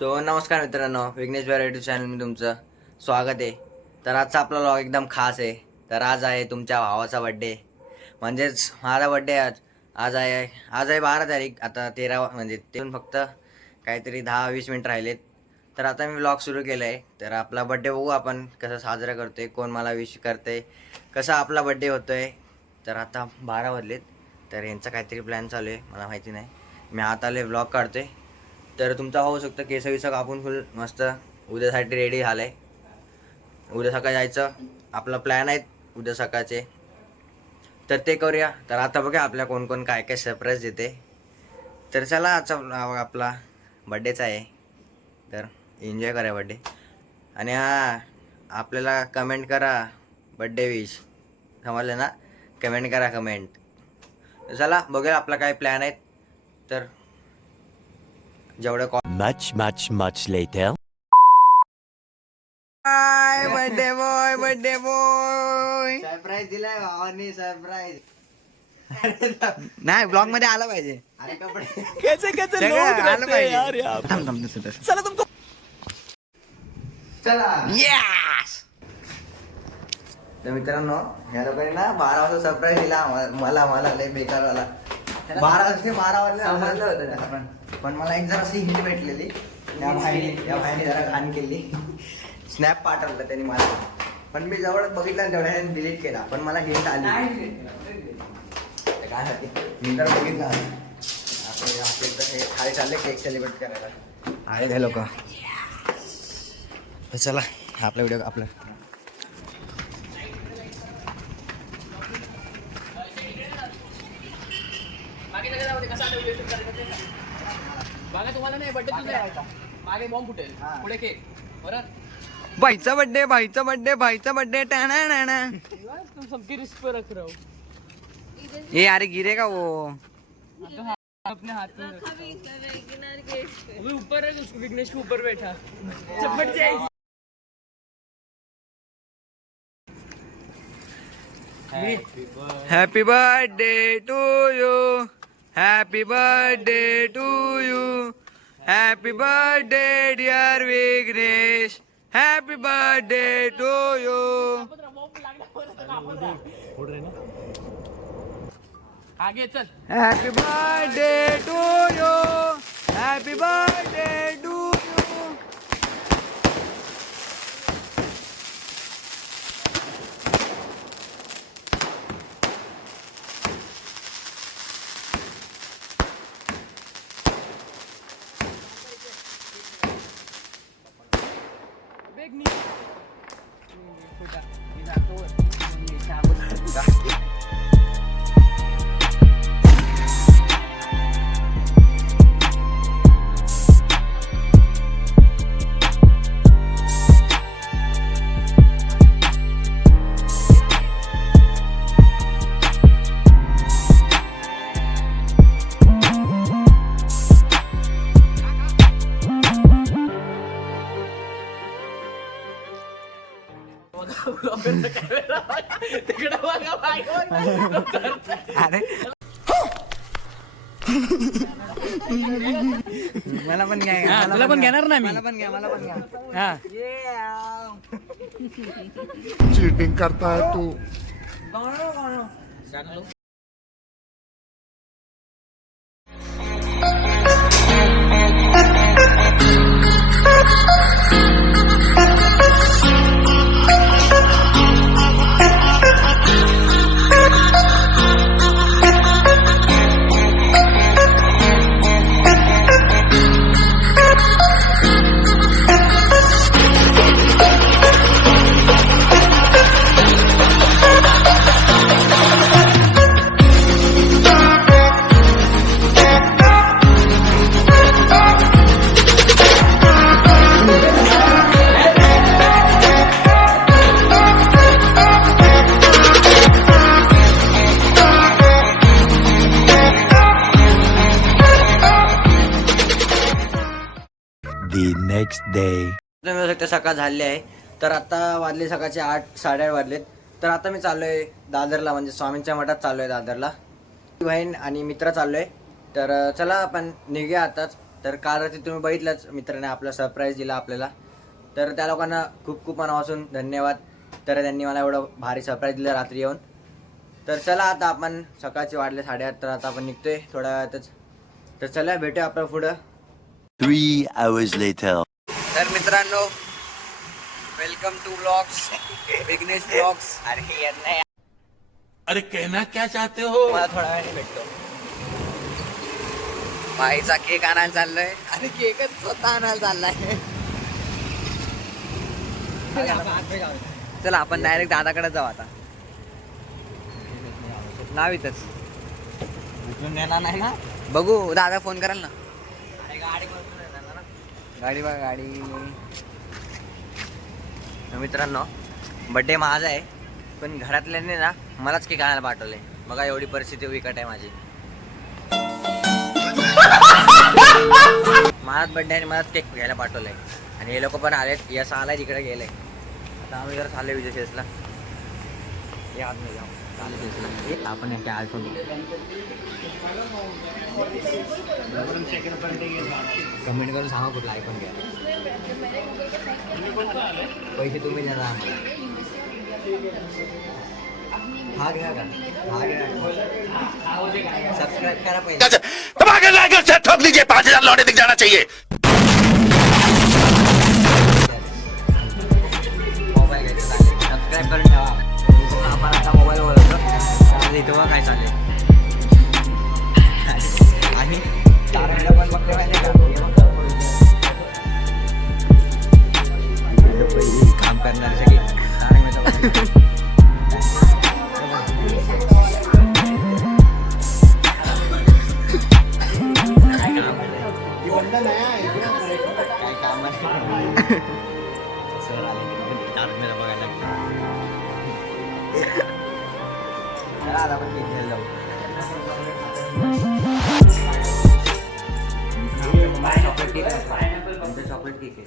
नमस्कार मित्रांनो, विघ्नेश भाई युट्यूब चॅनलमध्ये तुमचं स्वागत आहे. तर आजचा आपला व्लॉग एकदम खास आहे. तर आज आहे तुमच्या भावाचा बड्डे, म्हणजेच माझा बड्डे. आज आहे 12 तारीख. आता 13 म्हणजे ते फक्त काहीतरी 10-20 मिनिट राहिलेत. तर आता मी व्लॉग सुरू केला आहे. तर आपला बड्डे बघू आपण कसं साजरा करतोय, कोण मला विश करते, कसा आपला बड्डे होतोय. तर आता 12 वाजलेत. तर यांचा काहीतरी प्लॅन चालू आहे, मला माहिती नाही. मी आता आले व्लॉग काढतोय. तर तुमचा होऊ शकतं केस कापून फुल मस्त उद्यासाठी रेडी झालाय. उद्या सकाळी जायचं आपला प्लॅन आहे उद्या सकाळचे. तर ते करूया. तर आता बघा आपल्या कोण कोण काय काय सरप्राईज देते. तर चला आजचा आपला बड्डेचा आहे, तर एन्जॉय करा बड्डे. आणि आपल्याला कमेंट करा बड्डे विश, समजलं ना? कमेंट करा कमेंट. तर चला बघूया आपला काय प्लॅन आहेत. तर जेवढं Much later. Birthday boy surprise दिलाय भावानी, सरप्राईज. नाही ब्लॉग मध्ये आला पाहिजे. अरे कपडे कैसे सगळं लोग आलं रहते हैं यार पाहिजे. यहाँ थांब थांब तसं तसं. चला तुमको चला. Yes! तर मित्रांनो, या लोकांनी ना 12 वाजता सरप्राईज दिला मला लय बेकार वाला. 12 वाजले होतं, पण मला एक जरा अशी हिंट भेटलेली. या भाईने जरा घाण केली. स्नॅप पाठवलं त्यांनी मला, पण मी जवळ बघितलं तेवढ्या डिलीट केला. पण मला हिंट आली. काय मी तर बघितलं. हे खाली चालले केक सेलिब्रेट करायला आहे ते लोक. चला आपला व्हिडिओ आपला तुम्हाला नाही बर्थडे तुझा मागे बॉम्ब फुटेल पुढे केक बरं. भाईचा बर्थडे टाणा. तुम सबकी रिस्क पे रख रहे हो. ये अरे गिरे का वो. अपने हाथ में अभी ऊपर है, उसको विघ्नेश के ऊपर बैठा चपट जाएगी. Happy birthday to you. Happy birthday to you. Happy birthday dear Vighnesh. Happy birthday to you. आगे चल. Happy birthday to you. Happy birthday to you. बेग नी तिकडे बघा अरे मला पण घ्या. तुला पण घेणार ना मी. मला पण घ्या. हा चीटिंग करता है तू. The next day. तुम्ही शकता सकाळ झाली आहे. तर आता वाजले सकाळचे 8-8:30 वाजलेत. तर आता मी चाललो आहे दादरला, म्हणजे स्वामींच्या मठात चाललो आहे दादरला. बहीण आणि मित्र चाललो आहे. तर चला आपण निघूया आताच. तर काल रात्री तुम्ही बघितलंच मित्राने आपला सरप्राईज दिला आपल्याला, तर त्या लोकांना खूप खूप मनापासून धन्यवाद. तर त्यांनी मला एवढं भारी सरप्राईज दिलं रात्री येऊन. तर चला आता आपण सकाळचे वाढले 8:30, तर आता आपण निघतोय थोड्या वेळातच. तर चला भेटूया आपण पुढं. 3 hours later. तर मित्रांनो, welcome to blogs, Vighnesh blogs. अरे येत नाही, अरे कहना क्या चाहते हो? मला थोड्या वेळाने भेटतो. बाईचा केक आणायला चाललोय. अरे केकच स्वतः आणायला चाललाय. चला आपण डायरेक्ट दादाकडे जाऊ आता. नाव इथंच नाही ना, बघू दादा फोन कराल ना. गाडी बघा गाडी. मित्रांनो, बड्डे माझा आहे, पण घरातल्याने ना मलाच केक आणायला पाठवले. बघा एवढी परिस्थिती विकट आहे माझी. माझाच बड्डे आणि मलाच केक घ्यायला पाठवलंय. आणि हे लोक पण आलेत. यस आलाय तिकडे गेलंय. आता आम्ही जर चालले विजयशेसला. याद नाही जाऊ चालेल. आपण काय आयफोन कमेंट करून सांगा कुठला आयफोन घ्या. पैसे तुम्ही देणार आम्हाला. हा घ्या का, हा घ्या. सबस्क्राईब करा पहिले. ठोक लीजिए, 5,000 लौटे दिख जाना चाहिए. मोबाईल घ्यायचं चालेल, सबस्क्राईब करून ठेवा. आपण आता मोबाईल बोलतो इथं बघा काय चालेल. आणि तारंगला पण बघतो माहिती आहे का, काम करणारे सगळे तारंग. काय काम सर आले तारंगला बघायला. चला आपण केक घ्यायला जाऊ. चॉकलेट केक आहे, चॉकलेट केक आहे.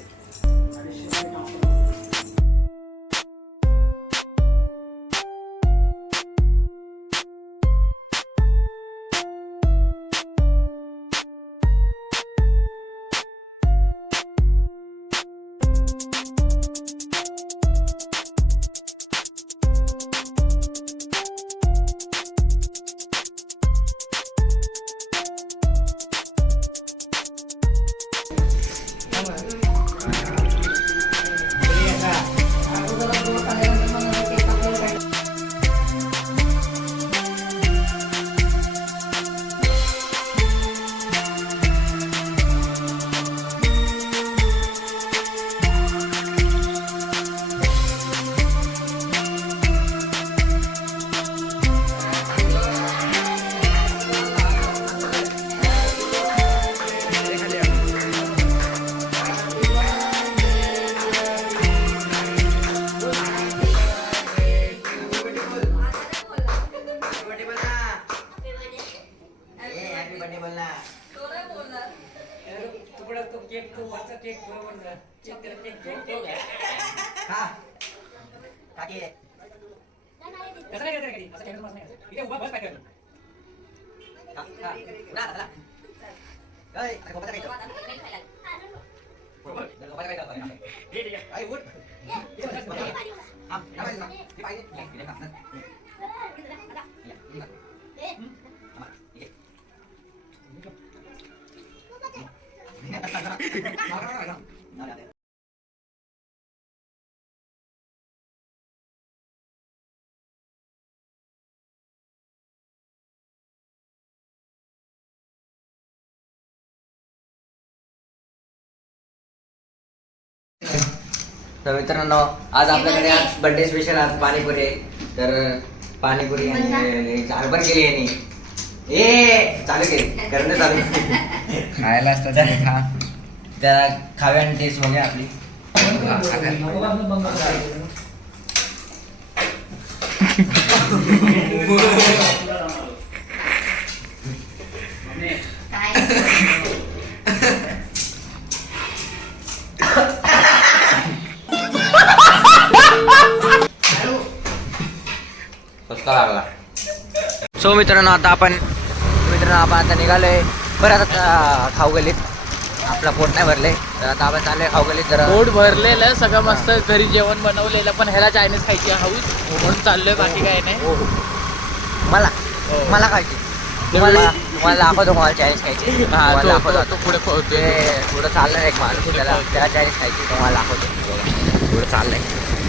तर मित्रांनो, आज आपल्याकडे आज बर्थडे स्पेशल आज पाणीपुरी आहे. तर पाणीपुरी आणि चालू पण केली यांनी. चालू केली करणं चालू. खायला असतं तर खा. त्याला खाव्या आणि टेस्ट बघूया आपली. लागला. सो मित्रांनो, आता आपण आता निघालोय परत आता खाऊ गलीत. आपला पोट नाही भरले तर आता आपण चालले खाऊ गेली जरा. पोट भरलेलं सगळं मस्त घरी जेवण बनवलेलं पण ह्याला चायनीज खायची हाऊस म्हणून चाललोय बाकी काय नाही. हो हो. मला मला खायची. तुम्हाला दाखवतो मला चायनीज खायची. तुम्हाला दाखवतो. तो पुढे ते पोहतोय. पुढं चाललंय एक माणूस त्याला चायनीज खायची तुम्हाला दाखवतो. पुढं चाललंय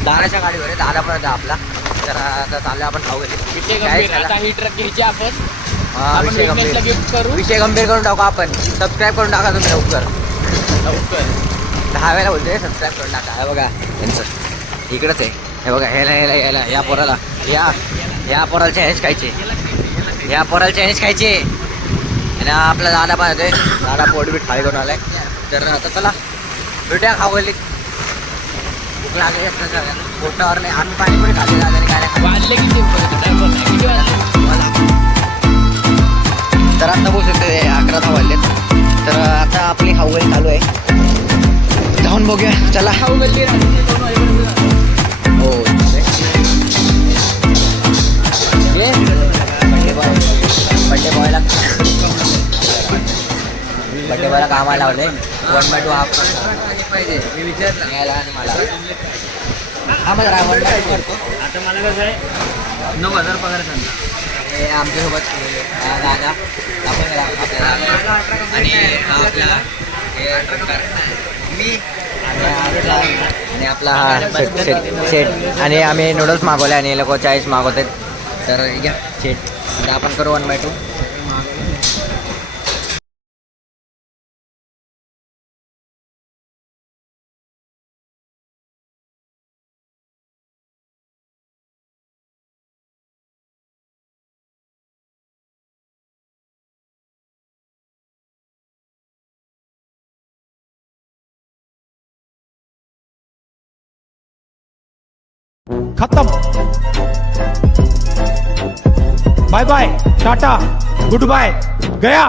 दादाच्या गाडीवर आहे. दादापर्यंत आपला तर आता चाललोय आपण खाऊ गेली. विषय गंभीर. आता ही ट्रक घ्यायची आपण विषय विघ्नेशला गिफ्ट करू. विषय गंभीर करून टाकू आपण. सबस्क्राईब करून टाका तुम्ही लवकर. 10 वेळा बोलतोय सबस्क्राईब करून टाका. हे बघा त्यांचं इकडंच आहे. हे बघा ह्याला या पोराला या पोराला चायनीज खायचे. या पोराला चायनीज खायचे आणि आपला दादा पण येतोय. दादा पोटबीट खाली करून आलाय. तर आता चला भेटूया खाऊ गेली. भूक लागली पोटावर नाही. आम्ही पाणीपुरी खाल्ली दादाने काय नाही. वाजले किती किती वाजले? तर आता बसू येते 11 वाजलेत. तर आता आपली खाऊगल्ली चालू आहे. जाऊन बघूया चला. खाऊ गल्ली रात्रीचे 2 वाजेपर्यंत. हो बड्डे बॉयला कामाला लावले. 1/2 हाफ पाहिजे मी विचारलं यायला आणि मला हा मला 1/2 करतो. आता मला कसं आहे 9,000 पगार सांगा. हे आमच्यासोबत दादा आपण आपल्याला आणि आपला मी आणि आपला हा सेट आणि आम्ही नूडल्स मागवले आणि हे लोक चाळीस मागवत आहेत. तर या सेट आता आपण करू 1/2. खत्म. Bye bye tata goodbye गया.